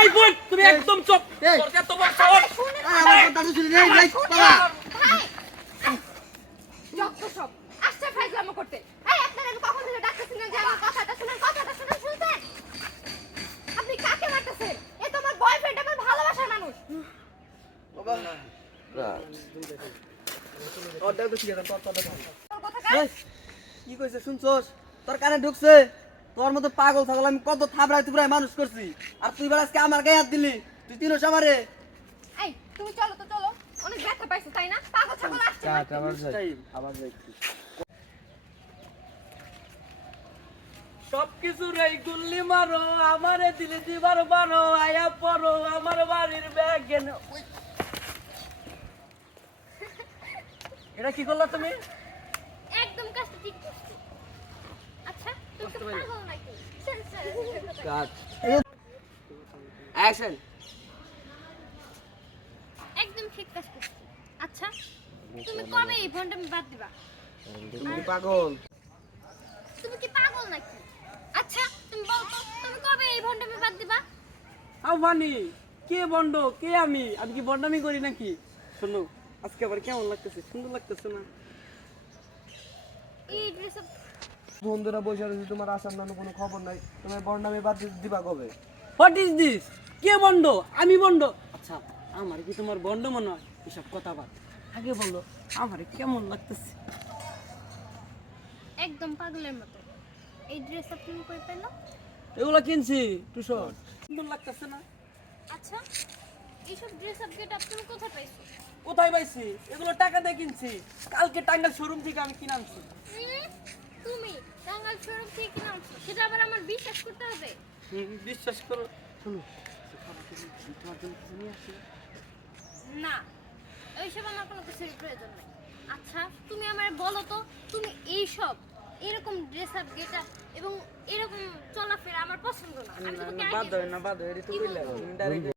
এই বোন তুমি একদম চুপ তোর কে তো বড় সাহস আমার কথা শুনি রে ভাই বাবা যত সব আসছে ফাইজলামো করতে। এই আপনারা কখন থেকে ডাকতেছেন না যে আমার কথাটা শুনেন শুনছেন? আপনি কাকে মারতেছেন? এ তো আমার বয়ফ্রেন্ড, আমার ভালোবাসার মানুষ। বাবা তোর দাও তো কি তোর তোর কথা এই, কি কইছে শুনছস? তোর কানে ঢুকছে? তোর মতো পাগল ছাগল আমি কত থাবড়াই তুবড়াই মানুষ করছি, আর তুই বেলা আজকে আমার গায়ে হাত দিলি। তুই তিনস আমারে। এই তুমি চলো তো চলো, অনেক ব্যথা পাইছো তাই না? পাগল ছাগল আসছে না? আবার যাই সবকিছু রেই গুল্লি মারো আমারে দিলে দিবার বারো আয়া পড়ো আমার বাড়ির ব্যাগ এনে এটা কি করলা তুমি? একদম কাজটা ঠিক করছো। আচ্ছা তুমি তো পাগল নাকি? স্যার কাট অ্যাকশন। একদম ঠিক কাজ করছো। আচ্ছা তুমি কবে এই ফোনটা বাদ দিবা? তুমি পাগল? তুমি কি পাগল নাকি? আচ্ছা তুমি বলো তো তুমি কবে এই ফোনটা বাদ দিবা? আও বানি কে বন্ড কে আমি কি বন্ডামি করি নাকি? শোনো আজকে আবার কেমন লাগতেছে? সুন্দর লাগতেছে না? এই ড্রেস বন্ধুরা বসে রয়েছে, তোমার আসার নানো কোনো খবর নাই। তুমি বর্ণামে বাদ দিবা কবে? What is this? K bond? আমি বন্ড? আচ্ছা আমার কি তোমার বন্ড মনে হয়? এসব কথা বাদ, আগে বলো আমারে কেমন লাগতেছে? একদম পাগলের মতো। এই ড্রেস তুমি কই পেলো? এগুলো কিনছি টু শর্ট, সুন্দর লাগতেছে না? আচ্ছা এইসব ড্রেস আপ গেট তুমি কোথায় পাইছো? কোথায় পাইছি? এগুলো টাকা দিয়ে কিনছি, কালকে টাঙ্গাইল শোরুম থেকে আমি কিনে আনছি। তুমি টাঙ্গাইল শোরুম থেকে কিনে আনছো, সেটা আবার আমার বিশ্বাস করতে হবে? বিশ্বাস করো। শোনো তোমার জন্য কিছু নিয়ে আসি। না এইসব আমার কোনো কিছুর প্রয়োজন নেই। আচ্ছা তুমি আমায় বলো তো তুমি এইসব এরকম ড্রেস আপ গেট আপ এবং এরকম চলাফেরা আমার পছন্দ না। আমি তোমাকে আগে বাদ হয় না, বাদ হয়, এটা তো কইলা তুমি ডাইরেক্ট